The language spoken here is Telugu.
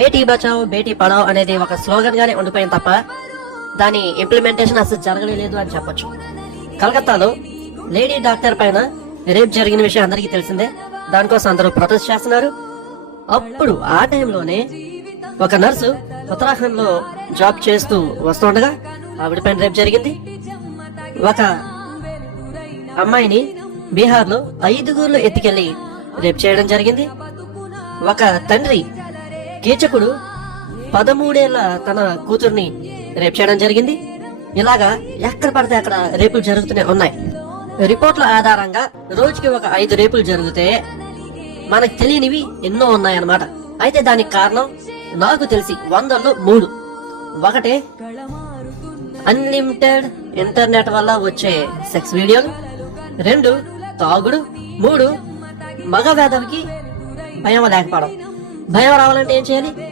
బేటీ బచావో బేటీ పడావో అనేది ఒక స్లోగన్ గానే ఉండిపోయింది తప్ప దాని ఇంప్లిమెంటేషన్ అసలు జరగలేదు అని చెప్పొచ్చు. కలకత్తాలో లేడీ డాక్టర్ పైన రేప్ జరిగిన విషయం అందరికీ తెలిసిందే. దానికోసం అందరూ ప్రొటెస్ట్ చేస్తున్నారు. అప్పుడు ఆ టైంలోనే ఒక నర్సు ఉత్తరాఖండ్ లో జాబ్ చేస్తూ వస్తుండగా ఆవిడ పైన రేప్ జరిగింది. ఒక అమ్మాయిని బీహార్ లో 5 ఎత్తుకెళ్లి రేప్ చేయడం జరిగింది. ఒక తండ్రి కీచకుడు 13 ఏళ్ల తన కూతుర్ని రేప్ చేయడం జరిగింది. ఇలాగా ఎక్కడ పడితే అక్కడ రేపులు జరుగుతూనే ఉన్నాయి. రిపోర్ట్ల ఆధారంగా రోజుకి ఒక 5 రేపులు జరిగితే మనకు తెలియనివి ఎన్నో ఉన్నాయన్నమాట. అయితే దానికి కారణం నాకు తెలిసి 100లో 3. ఒకటే అన్లిమిటెడ్ ఇంటర్నెట్ వల్ల వచ్చే సెక్స్ వీడియోలు, 2 తాగుడు, 3 మగ వేధవికి భయం లేకపోవడం. భయం రావాలంటే ఏం చేయాలి?